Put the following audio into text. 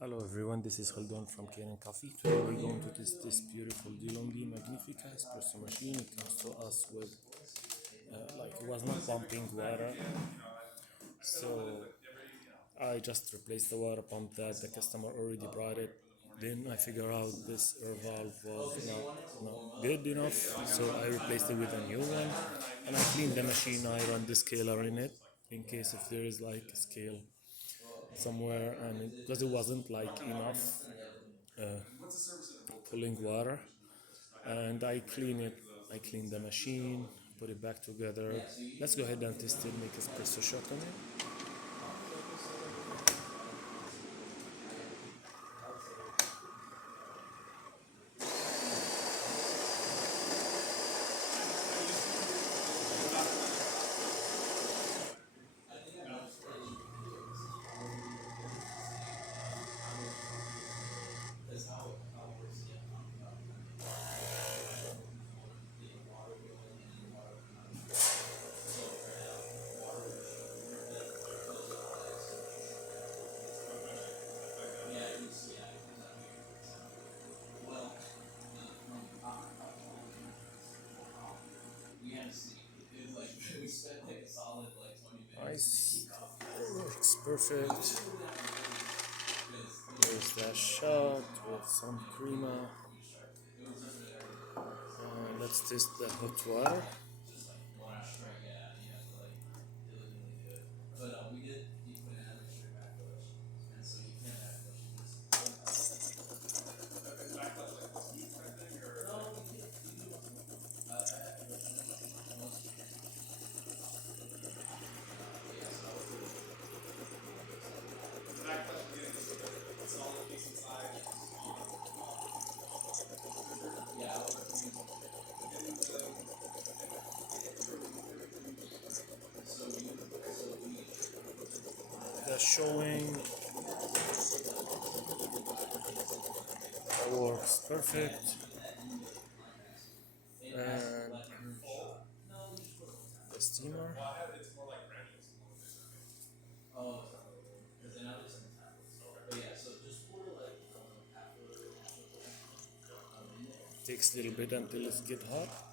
Hello everyone, this is Khaldun from Kanen Coffee. Today we're going to test this beautiful DeLonghi Magnifica espresso machine. It comes to us with it was not pumping water, so I just replaced the water pump that the customer already brought it. Then I figure out this air valve was not good enough, so I replaced it with a new one. And I cleaned the machine. I run the scaler in it in case if there is like a scale somewhere, and because it wasn't like enough pulling water, and I clean it. I clean the machine, put it back together. Let's go ahead and test it, make espresso shot on it. Nice, looks perfect. There's that shot with some crema. Let's test the hot water. The showing that works perfect, and the steamer. Takes a little bit until it gets hot.